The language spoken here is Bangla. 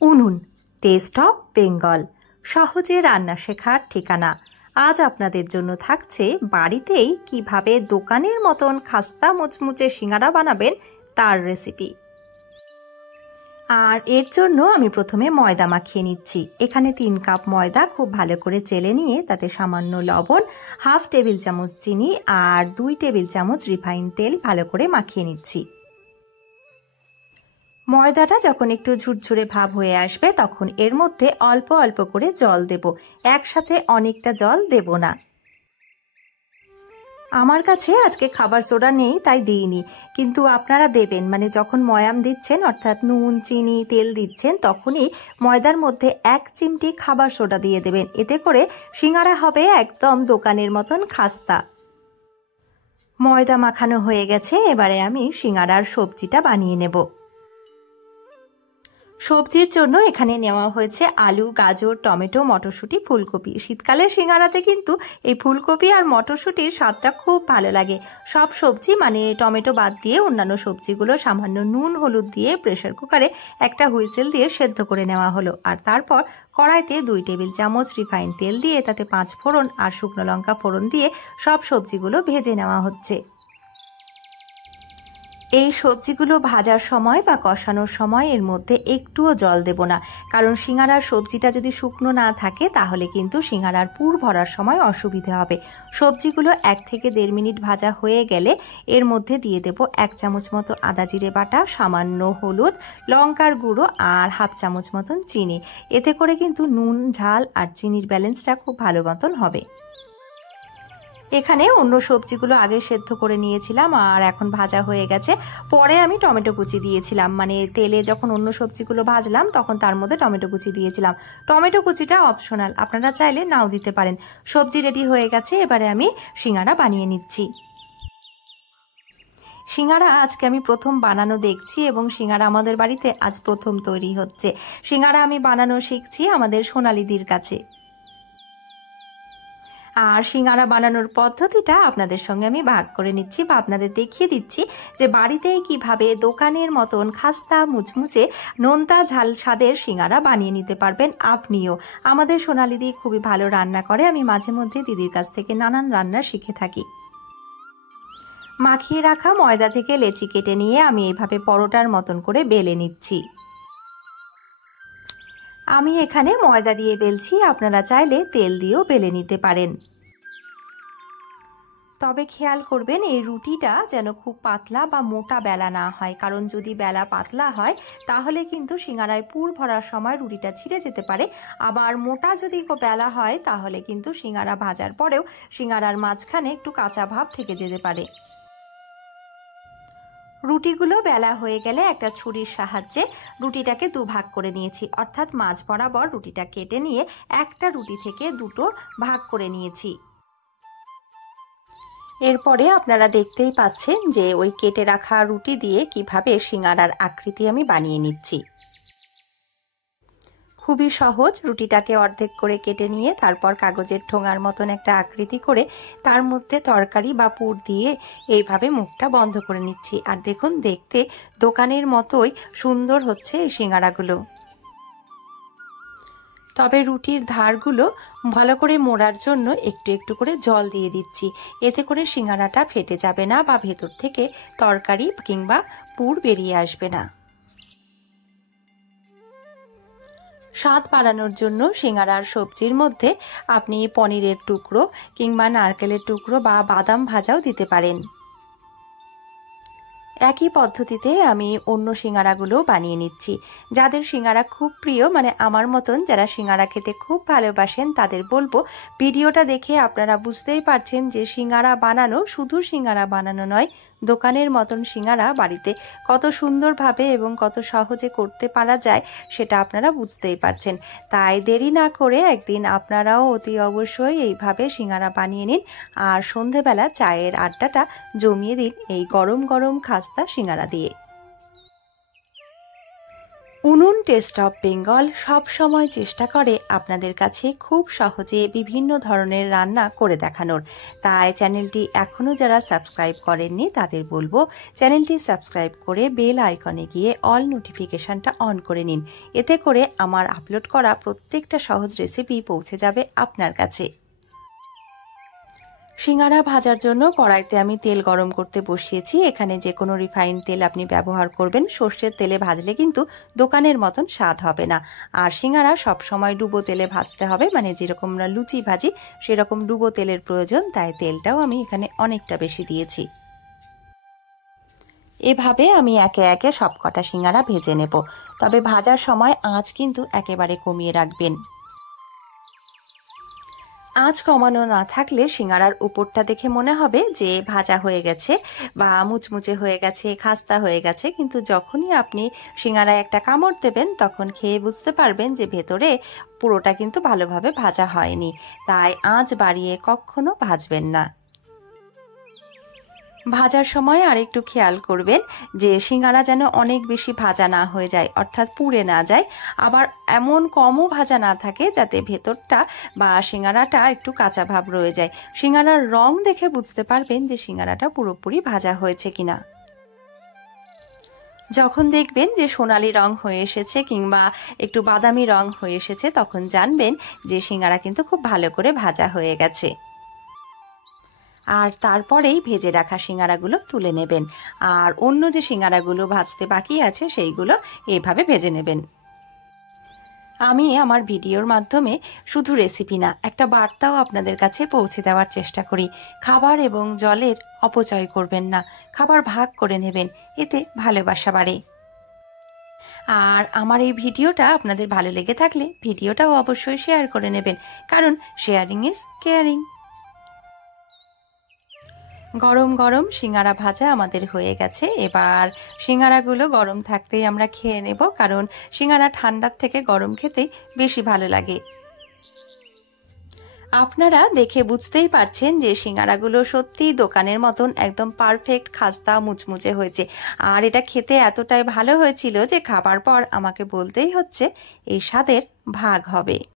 উনুন টেস্ট অফ বেঙ্গল সহজে রান্না শেখার ঠিকানা। আজ আপনাদের জন্য থাকছে বাড়িতেই কিভাবে দোকানের মতন খাস্তা মুচমুচে সিঙ্গারা বানাবেন তার রেসিপি। আর এর জন্য আমি প্রথমে ময়দা মাখিয়ে নিচ্ছি। এখানে 3 কাপ ময়দা খুব ভালো করে চেলে নিয়ে তাতে সামান্য লবণ, হাফ টেবিল চামচ চিনি আর 2 টেবিল চামচ রিফাইন তেল ভালো করে মাখিয়ে নিচ্ছি। ময়দাটা যখন একটু ঝুরঝুরে ভাব হয়ে আসবে তখন এর মধ্যে অল্প অল্প করে জল দেব, একসাথে অনেকটা জল দেব না। আমার কাছে আজকে খাবার সোডা নেই তাই দিইনি, কিন্তু আপনারা দেবেন, মানে যখন ময়াম দিচ্ছেন অর্থাৎ নুন চিনি তেল দিচ্ছেন তখনই ময়দার মধ্যে 1 চিমটি খাবার সোডা দিয়ে দেবেন। এতে করে সিঙ্গারা হবে একদম দোকানের মতন খাস্তা। ময়দা মাখানো হয়ে গেছে, এবারে আমি সিঙ্গারার সবজিটা বানিয়ে নেব। সবজির জন্য এখানে নেওয়া হয়েছে আলু, গাজর, টমেটো, মটরশুঁটি, ফুলকপি। শীতকালের সিঙ্গারাতে কিন্তু এই ফুলকপি আর মটরশুঁটির স্বাদটা খুব ভালো লাগে। সব সবজি মানে টমেটো বাদ দিয়ে অন্যান্য সবজিগুলো সামান্য নুন হলুদ দিয়ে প্রেসার কুকারে একটা হুইসেল দিয়ে সেদ্ধ করে নেওয়া হলো। আর তারপর কড়াইতে 2 টেবিল চামচ রিফাইন তেল দিয়ে তাতে 5 ফোড়ন আর শুকনো লঙ্কা ফোড়ন দিয়ে সব সবজিগুলো ভেজে নেওয়া হচ্ছে। এই সবজিগুলো ভাজার সময় বা কষানোর সময় এর মধ্যে একটুও জল দেব না, কারণ সিঙ্গারার সবজিটা যদি শুকনো না থাকে তাহলে কিন্তু সিঙ্গারার পুর ভরার সময় অসুবিধে হবে। সবজিগুলো 1 থেকে 1.5 মিনিট ভাজা হয়ে গেলে এর মধ্যে দিয়ে দেব 1 চামচ মতো আদা জিরে বাটা, সামান্য হলুদ, লঙ্কার গুঁড়ো আর হাফ চামচ মতন চিনি। এতে করে কিন্তু নুন, ঝাল আর চিনির ব্যালেন্সটা খুব ভালো মতন হবে। এখানে অন্য সবজিগুলো আগে সেদ্ধ করে নিয়েছিলাম আর এখন ভাজা হয়ে গেছে। পরে আমি টমেটো কুচি দিয়েছিলাম, মানে তেলে যখন অন্য সবজিগুলো ভাজলাম তখন তার মধ্যে টমেটো কুচি দিয়েছিলাম। টমেটো কুচিটা অপশনাল, আপনারা চাইলে নাও দিতে পারেন। সবজি রেডি হয়ে গেছে, এবারে আমি সিঙ্গারা বানিয়ে নিচ্ছি। সিঙ্গারা আজকে আমি প্রথম বানানো দেখছি এবং সিঙ্গারা আমাদের বাড়িতে আজ প্রথম তৈরি হচ্ছে। সিঙ্গারা আমি বানানো শিখছি আমাদের সোনালিদির কাছে। আর সিঙ্গারা বানানোর পদ্ধতিটা আপনাদের সঙ্গে আমি ভাগ করে নিচ্ছি বা আপনাদের দেখিয়ে দিচ্ছি যে বাড়িতেই কিভাবে দোকানের মতন খাস্তা মুচমুচে নোনতা ঝাল স্বাদের সিঙ্গারা বানিয়ে নিতে পারবেন আপনিও। আমাদের সোনালিদি খুবই ভালো রান্না করে, আমি মাঝে মধ্যে দিদির কাছ থেকে নানান রান্না শিখে থাকি। মাখিয়ে রাখা ময়দা থেকে লেচি কেটে নিয়ে আমি এইভাবে পরোটার মতন করে বেলে নিচ্ছি। আমি এখানে ময়দা দিয়ে বেলছি, আপনারা চাইলে তেল দিয়েও বেলে নিতে পারেন। তবে খেয়াল করবেন এই রুটিটা যেন খুব পাতলা বা মোটা বেলা না হয়, কারণ যদি বেলা পাতলা হয় তাহলে কিন্তু সিঙ্গারায় পুর ভরার সময় রুটিটা ছিঁড়ে যেতে পারে। আবার মোটা যদি বেলা হয় তাহলে কিন্তু সিঙ্গারা ভাজার পরেও সিঙ্গারার মাঝখানে একটু কাঁচা ভাব থেকে যেতে পারে। রুটিগুলো বেলা হয়ে গেলে একটা ছুরির সাহায্যে রুটিটাকে 2 ভাগ করে নিয়েছি, অর্থাৎ মাঝ বরাবর রুটিটা কেটে নিয়ে একটা রুটি থেকে 2টো ভাগ করে নিয়েছি। এরপরে আপনারা দেখতেই পাচ্ছেন যে ওই কেটে রাখা রুটি দিয়ে কিভাবে সিঙ্গারার আকৃতি আমি বানিয়ে নিচ্ছি। খুবই সহজ। রুটিটাকে অর্ধেক করে কেটে নিয়ে তারপর কাগজের ঠোঙার মতন একটা আকৃতি করে তার মধ্যে তরকারি বা পুর দিয়ে এইভাবে মুখটা বন্ধ করে নিচ্ছি। আর দেখুন, দেখতে দোকানের মতোই সুন্দর হচ্ছে এই সিঙ্গারাগুলো। তবে রুটির ধারগুলো ভালো করে মোড়ার জন্য একটু একটু করে জল দিয়ে দিচ্ছি। এতে করে সিঙ্গারাটা ফেটে যাবে না বা ভেতর থেকে তরকারি কিংবা পুর বেরিয়ে আসবে না। স্বাদ বাড়ানোর জন্য সিঙ্গারার সবজির মধ্যে আপনি পনিরের টুকরো কিংবা নারকেলের টুকরো বা বাদাম ভাজাও দিতে পারেন। একই পদ্ধতিতে আমি অন্য সিঙ্গারাগুলো বানিয়ে নিচ্ছি। যাদের সিঙ্গারা খুব প্রিয়, মানে আমার মতন যারা সিঙ্গারা খেতে খুব ভালোবাসেন, তাদের বলবো ভিডিওটা দেখে আপনারা বুঝতেই পারছেন যে সিঙ্গারা বানানো শুধু সিঙ্গারা বানানো নয়, দোকানের মতন সিঙ্গারা বাড়িতে কত সুন্দরভাবে এবং কত সহজে করতে পারা যায় সেটা আপনারা বুঝতেই পারছেন। তাই দেরি না করে একদিন আপনারাও অতি অবশ্যই এইভাবে সিঙ্গারা বানিয়ে নিন আর সন্ধেবেলা চায়ের আড্ডাটা জমিয়ে দিন এই গরম গরম খাস্তা সিঙ্গারা দিয়ে। উনুন টেস্ট অফ বেঙ্গল সব সময় চেষ্টা করে আপনাদের কাছে খুব সহজে বিভিন্ন ধরনের রান্না করে দেখানোর। তাই চ্যানেলটি এখনও যারা সাবস্ক্রাইব করেননি তাদের বলবো চ্যানেলটি সাবস্ক্রাইব করে বেল আইকনে গিয়ে অল নোটিফিকেশনটা অন করে নিন। এতে করে আমার আপলোড করা প্রত্যেকটা সহজ রেসিপি পৌঁছে যাবে আপনার কাছে। সিঙ্গারা ভাজার জন্য কড়াইতে আমি তেল গরম করতে বসিয়েছি। এখানে যে কোনো রিফাইন তেল আপনি ব্যবহার করবেন। সর্ষের তেলে ভাজলে কিন্তু দোকানের মতন স্বাদ হবে না। আর সিঙ্গারা সবসময় ডুবো তেলে ভাজতে হবে, মানে যেরকম আমরা লুচি ভাজি সেরকম ডুবো তেলের প্রয়োজন। তাই তেলটাও আমি এখানে অনেকটা বেশি দিয়েছি। এভাবে আমি একে একে সবকটা সিঙ্গারা ভেজে নেব। তবে ভাজার সময় আঁচ কিন্তু একেবারে কমিয়ে রাখবেন। আঁচ কমানো না থাকলে সিঙ্গারার উপরটা দেখে মনে হবে যে ভাজা হয়ে গেছে বা মুচমুচে হয়ে গেছে, খাস্তা হয়ে গেছে, কিন্তু যখনই আপনি সিঙ্গারায় একটা কামড় দেবেন তখন খেয়ে বুঝতে পারবেন যে ভেতরে পুরোটা কিন্তু ভালোভাবে ভাজা হয়নি। তাই আঁচ বাড়িয়ে কখনো ভাজবেন না। ভাজার সময় আরেকটু খেয়াল করবেন যে সিঙ্গারা যেন অনেক বেশি ভাজা না হয়ে যায়, অর্থাৎ পুড়ে না যায়। আবার এমন কমও ভাজা না থাকে যাতে ভেতরটা বা সিঙ্গারাটা একটু কাঁচা ভাব রয়ে যায়। সিঙ্গারার রং দেখে বুঝতে পারবেন যে সিঙ্গারাটা পুরোপুরি ভাজা হয়েছে কিনা। যখন দেখবেন যে সোনালি রং হয়ে এসেছে কিংবা একটু বাদামি রং হয়ে এসেছে তখন জানবেন যে সিঙ্গারা কিন্তু খুব ভালো করে ভাজা হয়ে গেছে। আর তারপরেই ভেজে রাখা সিঙ্গারাগুলো তুলে নেবেন। আর অন্য যে সিঙ্গারাগুলো ভাজতে বাকি আছে সেইগুলো এভাবে ভেজে নেবেন। আমি আমার ভিডিওর মাধ্যমে শুধু রেসিপি না, একটা বার্তাও আপনাদের কাছে পৌঁছে দেওয়ার চেষ্টা করি। খাবার এবং জলের অপচয় করবেন না, খাবার ভাগ করে নেবেন, এতে ভালোবাসা বাড়ে। আর আমার এই ভিডিওটা আপনাদের ভালো লেগে থাকলে ভিডিওটাও অবশ্যই শেয়ার করে নেবেন, কারণ শেয়ারিং ইজ কেয়ারিং। গরম গরম সিঙ্গারা ভাজা আমাদের হয়ে গেছে। এবার সিঙ্গারাগুলো গরম থাকতেই আমরা খেয়ে নেব, কারণ সিঙ্গারা ঠান্ডার থেকে গরম খেতেই বেশি ভালো লাগে। আপনারা দেখে বুঝতেই পারছেন যে সিঙ্গারাগুলো সত্যিই দোকানের মতন একদম পারফেক্ট খাস্তা মুচমুচে হয়েছে। আর এটা খেতে এতটাই ভালো হয়েছিল যে খাবার পর আমাকে বলতেই হচ্ছে এই স্বাদের ভাগ হবে।